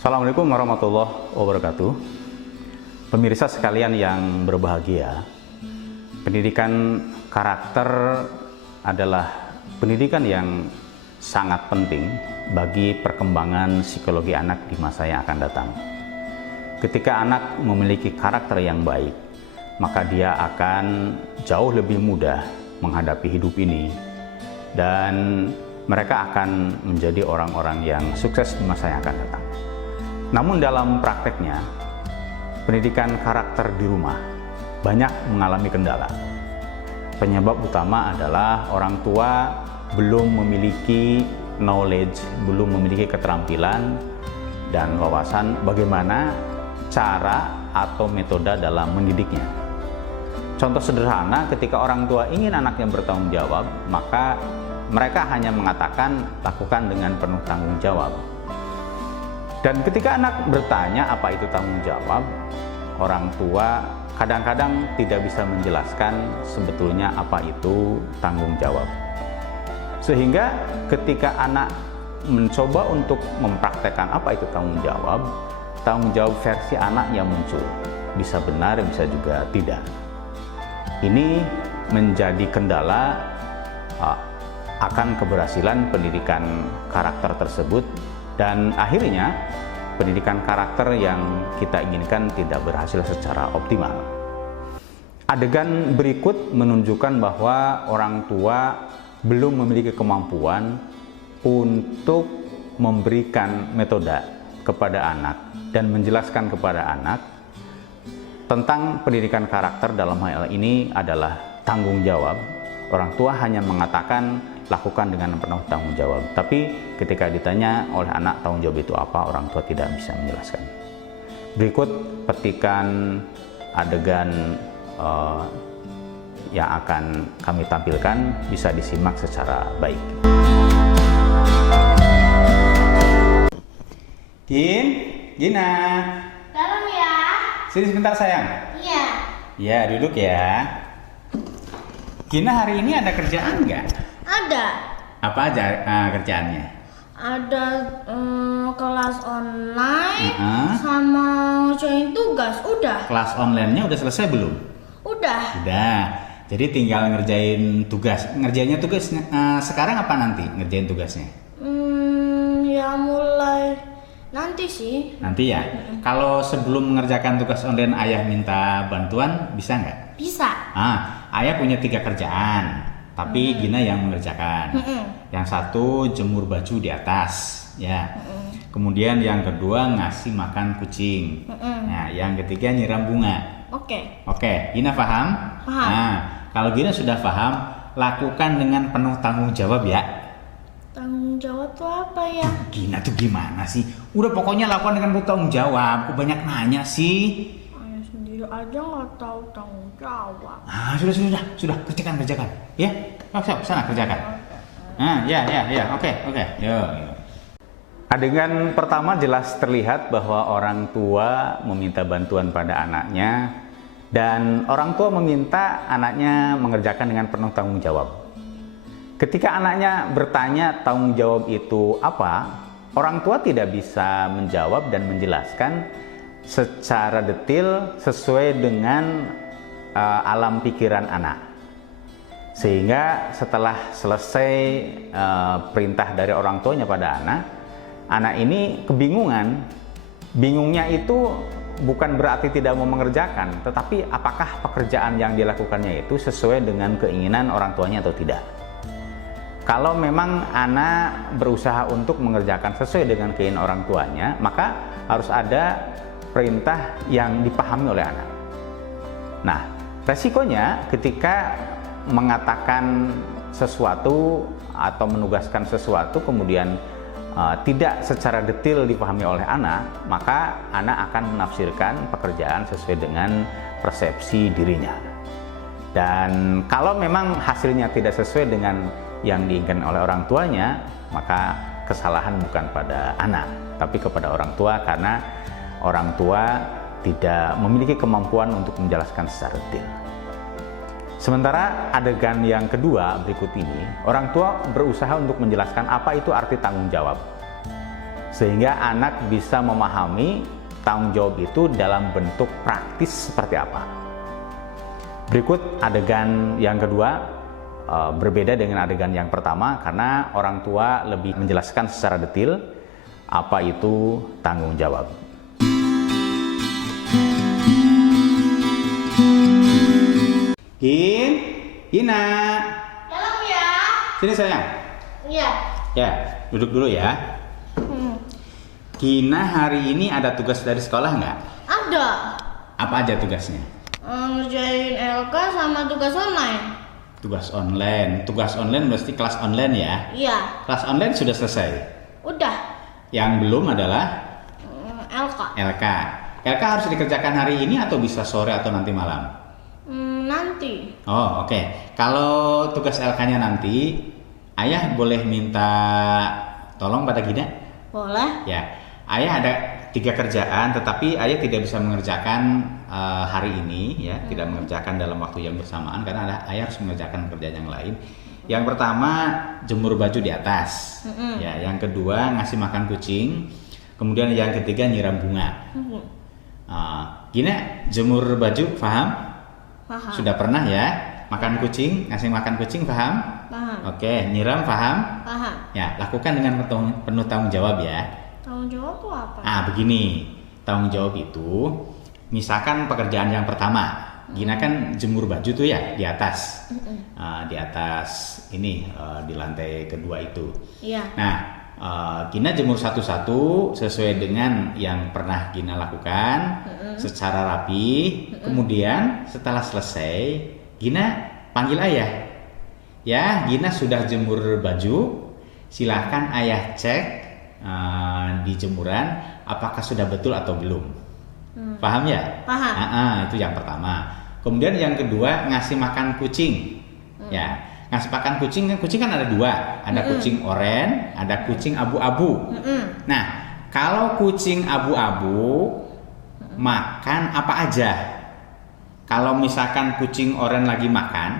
Assalamualaikum warahmatullahi wabarakatuh. Pemirsa sekalian yang berbahagia, pendidikan karakter adalah pendidikan yang sangat penting bagi perkembangan psikologi anak di masa yang akan datang. Ketika anak memiliki karakter yang baik, maka dia akan jauh lebih mudah menghadapi hidup ini dan mereka akan menjadi orang-orang yang sukses di masa yang akan datang. Namun dalam prakteknya, pendidikan karakter di rumah banyak mengalami kendala. Penyebab utama adalah orang tua belum memiliki knowledge, belum memiliki keterampilan dan wawasan bagaimana cara atau metode dalam mendidiknya. Contoh sederhana, ketika orang tua ingin anaknya bertanggung jawab, maka mereka hanya mengatakan lakukan dengan penuh tanggung jawab. Dan ketika anak bertanya apa itu tanggung jawab, orang tua kadang-kadang tidak bisa menjelaskan sebetulnya apa itu tanggung jawab. Sehingga ketika anak mencoba untuk mempraktekkan apa itu tanggung jawab versi anak yang muncul. Bisa benar, bisa juga tidak. Ini menjadi kendala akan keberhasilan pendidikan karakter tersebut. Dan akhirnya pendidikan karakter yang kita inginkan tidak berhasil secara optimal. Adegan berikut menunjukkan bahwa orang tua belum memiliki kemampuan untuk memberikan metode kepada anak dan menjelaskan kepada anak tentang pendidikan karakter. Dalam hal ini adalah tanggung jawab. Orang tua hanya mengatakan lakukan dengan penuh tanggung jawab. Tapi ketika ditanya oleh anak tanggung jawab itu apa, orang tua tidak bisa menjelaskan. Berikut petikan adegan yang akan kami tampilkan, bisa disimak secara baik. Gina. Dalam ya. Sini sebentar sayang. Iya. Ya, duduk ya. Gina, hari ini ada kerjaan nggak? Ada. Apa aja kerjaannya? Ada kelas online sama ngerjain tugas. Udah. Kelas online-nya udah selesai belum? Udah. Udah. Jadi tinggal ngerjain tugas. Ngerjainnya tugas sekarang apa nanti ngerjain tugasnya? Ya mulai nanti sih. Nanti ya. Kalau sebelum mengerjakan tugas online ayah minta bantuan, bisa nggak? Bisa. Ayah punya 3 kerjaan, tapi Gina yang mengerjakan. Yang satu jemur baju di atas, ya. Kemudian yang kedua ngasih makan kucing. Nah, yang ketiga nyiram bunga. Oke, Gina paham? Paham. Nah, kalau Gina sudah paham, lakukan dengan penuh tanggung jawab ya. Tanggung jawab tuh apa ya? Gina tuh gimana sih? Udah pokoknya lakukan dengan penuh tanggung jawab. Kok banyak nanya sih? Ayah sendiri aja nggak tahu tanggung jawab. Sudah kerjakan ya. Sana kerjakan. Ya, oke. Yuk. Adegan pertama jelas terlihat bahwa orang tua meminta bantuan pada anaknya dan orang tua meminta anaknya mengerjakan dengan penuh tanggung jawab. Ketika anaknya bertanya tanggung jawab itu apa, orang tua tidak bisa menjawab dan menjelaskan secara detail sesuai dengan alam pikiran anak. Sehingga setelah selesai perintah dari orang tuanya pada anak ini kebingungan. Bingungnya itu bukan berarti tidak mau mengerjakan, tetapi apakah pekerjaan yang dilakukannya itu sesuai dengan keinginan orang tuanya atau tidak. Kalau memang anak berusaha untuk mengerjakan sesuai dengan keinginan orang tuanya, maka harus ada perintah yang dipahami oleh anak. Nah, resikonya ketika mengatakan sesuatu atau menugaskan sesuatu kemudian tidak secara detail dipahami oleh anak, maka anak akan menafsirkan pekerjaan sesuai dengan persepsi dirinya. Dan kalau memang hasilnya tidak sesuai dengan yang diinginkan oleh orang tuanya, maka kesalahan bukan pada anak, tapi kepada orang tua, karena orang tua tidak memiliki kemampuan untuk menjelaskan secara detail. Sementara adegan yang kedua berikut ini, orang tua berusaha untuk menjelaskan apa itu arti tanggung jawab. sehingga anak bisa memahami tanggung jawab itu dalam bentuk praktis seperti apa. Berikut adegan yang kedua, berbeda dengan adegan yang pertama karena orang tua lebih menjelaskan secara detail apa itu tanggung jawab. Gina. Dalam ya? Sini sayang. Iya. Ya, duduk dulu ya. Gina hari ini ada tugas dari sekolah nggak? Ada. Apa aja tugasnya? Ngerjain LK sama tugas online. Tugas online berarti kelas online ya? Iya. Kelas online sudah selesai. Udah. Yang belum adalah LK. LK. LK harus dikerjakan hari ini atau bisa sore atau nanti malam? Nanti. Oh, oke. Kalau tugas LK-nya nanti, ayah boleh minta tolong pada Gina? Boleh. Ya, ayah ada 3 kerjaan, tetapi ayah tidak bisa mengerjakan hari ini, ya, tidak mengerjakan dalam waktu yang bersamaan karena ayah harus mengerjakan pekerjaan yang lain. Yang pertama jemur baju di atas, ya. Yang kedua ngasih makan kucing, kemudian yang ketiga nyiram bunga. Gina jemur baju, paham? Paham. Sudah pernah ya? Makan kucing, ngasih makan kucing, paham? Paham. Oke, nyiram, paham? Paham. Ya, lakukan dengan penuh tanggung jawab ya. Tanggung jawab tuh apa? Begini, tanggung jawab itu, misalkan pekerjaan yang pertama, Gina kan jemur baju tuh ya di atas, di atas ini di lantai kedua itu. Iya. Nah, Gina jemur satu-satu sesuai dengan yang pernah Gina lakukan secara rapi. Kemudian setelah selesai, Gina panggil ayah. Ya, Gina sudah jemur baju. Silahkan ayah cek di jemuran apakah sudah betul atau belum. Paham ya? Paham. Itu yang pertama. Kemudian yang kedua ngasih makan kucing. Ya, ngasih makan kucing kan ada 2, ada kucing oranye, ada kucing abu-abu. Nah, kalau kucing abu-abu makan apa aja? Kalau misalkan kucing oranye lagi makan,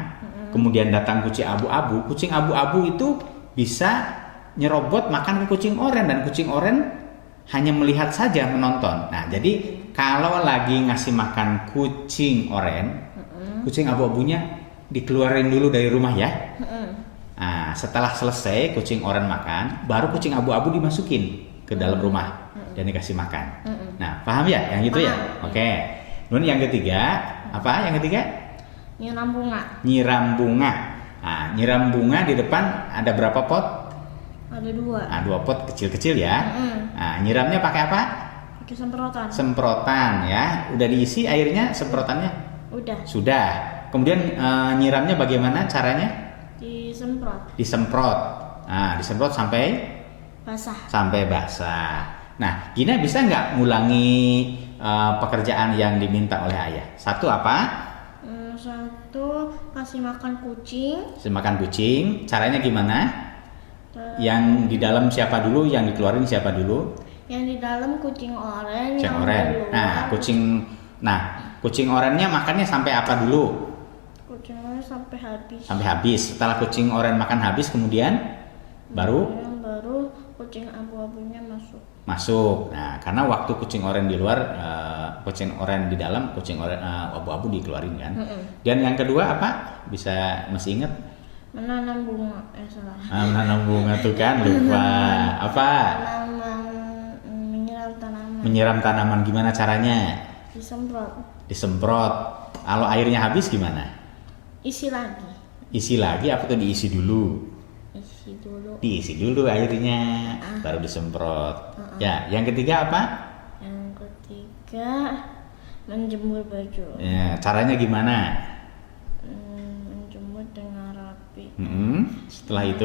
kemudian datang kucing abu-abu itu bisa nyerobot makan ke kucing oranye dan kucing oranye hanya melihat saja, menonton. Nah, jadi kalau lagi ngasih makan kucing oranye, kucing abu-abunya dikeluarin dulu dari rumah ya. Nah, setelah selesai kucing oranye makan, baru kucing abu-abu dimasukin ke dalam rumah dan dikasih makan. Nah, paham ya yang itu ya? Oke. Kemudian yang ketiga, apa? Yang ketiga? Nyiram bunga. Nyiram bunga. Nah, nyiram bunga di depan ada berapa pot? Ada 2. Nah, 2 pot kecil-kecil ya. Nah, nyiramnya pakai apa? Pakai semprotan. Semprotan ya. Udah diisi airnya semprotannya? Udah. Sudah. Kemudian nyiramnya bagaimana caranya? Disemprot. Disemprot. Nah, disemprot sampai basah. Nah, Gina bisa nggak ngulangi pekerjaan yang diminta oleh ayah? Satu apa? Satu, kasih makan kucing. Kasih makan kucing. Caranya gimana? Yang di dalam siapa dulu? Yang dikeluarin siapa dulu? Yang di dalam kucing oranye. Kucing oranye. Nah, kucing oranye makannya sampai apa dulu? Kucing oranye sampai habis. Sampai habis. Setelah kucing oranye makan habis, kemudian baru kucing abu-abunya masuk. Nah, karena waktu kucing oranye di luar, kucing oranye di dalam, kucing oranye abu-abu dikeluarin kan. Dan yang kedua apa? Masih ingat? Menanam bunga. Salah. Menanam bunga tuh kan, lupa. Apa? Menyiram tanaman. Menyiram tanaman gimana caranya? Disemprot. Kalau airnya habis gimana? Isi lagi apa tuh diisi dulu? Diisi dulu airnya, baru disemprot. Ya, yang ketiga apa? Yang ketiga menjemur baju. Ya, caranya gimana? Menjemur dengan rapi.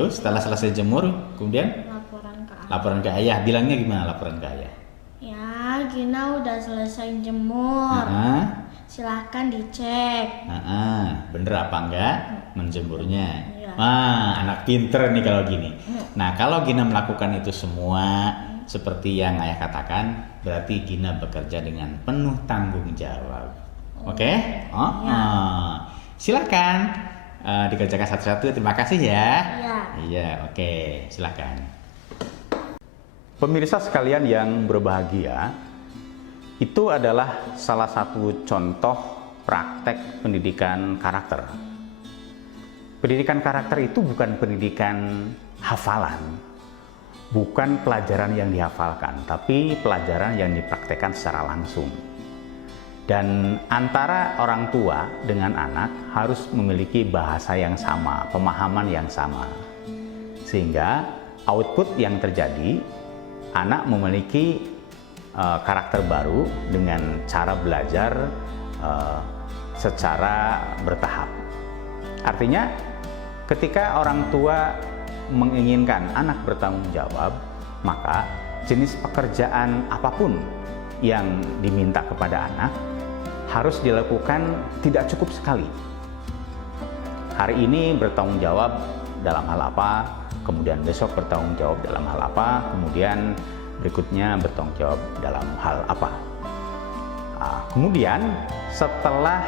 Setelah selesai jemur, kemudian laporan ke ayah. Bilangnya gimana laporan ke ayah? Ya, Gina udah selesai jemur. Silahkan dicek. Bener apa enggak menjemurnya? Iya. Anak pinter nih kalau gini. Nah, kalau Gina melakukan itu semua seperti yang ayah katakan, berarti Gina bekerja dengan penuh tanggung jawab. Oke? Silakan dikerjakan satu-satu. Terima kasih ya. Iya. Iya, oke. Silakan. Pemirsa sekalian yang berbahagia, itu adalah salah satu contoh praktek pendidikan karakter. Pendidikan karakter itu bukan pendidikan hafalan, bukan pelajaran yang dihafalkan, tapi pelajaran yang dipraktekkan secara langsung. Dan antara orang tua dengan anak harus memiliki bahasa yang sama, pemahaman yang sama. Sehingga output yang terjadi, anak memiliki karakter baru dengan cara belajar secara bertahap. Artinya, ketika orang tua menginginkan anak bertanggung jawab, maka jenis pekerjaan apapun yang diminta kepada anak harus dilakukan tidak cukup sekali. Hari ini bertanggung jawab dalam hal apa, kemudian besok bertanggung jawab dalam hal apa, kemudian berikutnya bertanggung jawab dalam hal apa. Kemudian setelah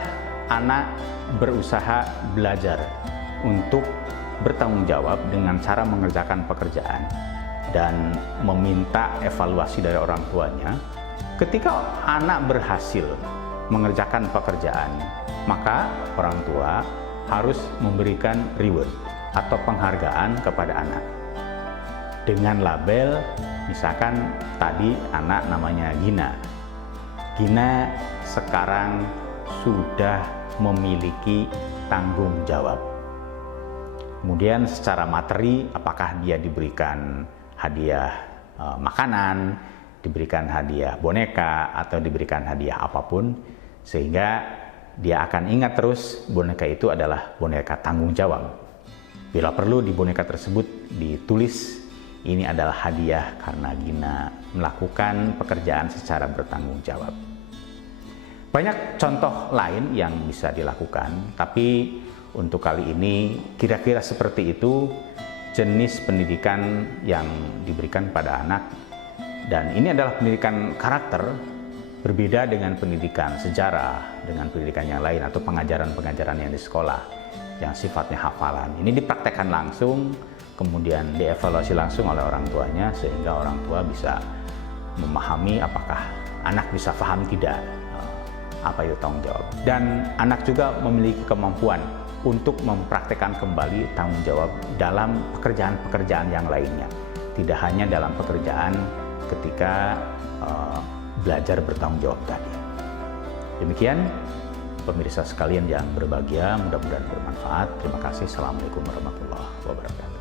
anak berusaha belajar untuk bertanggung jawab dengan cara mengerjakan pekerjaan dan meminta evaluasi dari orang tuanya, ketika anak berhasil mengerjakan pekerjaan, maka orang tua harus memberikan reward atau penghargaan kepada anak dengan label, misalkan tadi anak namanya Gina. Gina sekarang sudah memiliki tanggung jawab. Kemudian secara materi, apakah dia diberikan hadiah makanan, diberikan hadiah boneka, atau diberikan hadiah apapun, sehingga dia akan ingat terus boneka itu adalah boneka tanggung jawab. Bila perlu di boneka tersebut ditulis, ini adalah hadiah karena Gina melakukan pekerjaan secara bertanggung jawab. Banyak contoh lain yang bisa dilakukan, tapi untuk kali ini kira-kira seperti itu jenis pendidikan yang diberikan pada anak. Dan ini adalah pendidikan karakter, berbeda dengan pendidikan sejarah, dengan pendidikan yang lain atau pengajaran-pengajaran yang di sekolah yang sifatnya hafalan. Ini dipraktekkan langsung, kemudian dievaluasi langsung oleh orang tuanya, sehingga orang tua bisa memahami apakah anak bisa paham tidak apa itu tanggung jawab. Dan anak juga memiliki kemampuan untuk mempraktekkan kembali tanggung jawab dalam pekerjaan-pekerjaan yang lainnya, tidak hanya dalam pekerjaan ketika belajar bertanggung jawab tadi. Demikian pemirsa sekalian yang berbahagia, mudah-mudahan bermanfaat. Terima kasih. Assalamualaikum warahmatullahi wabarakatuh.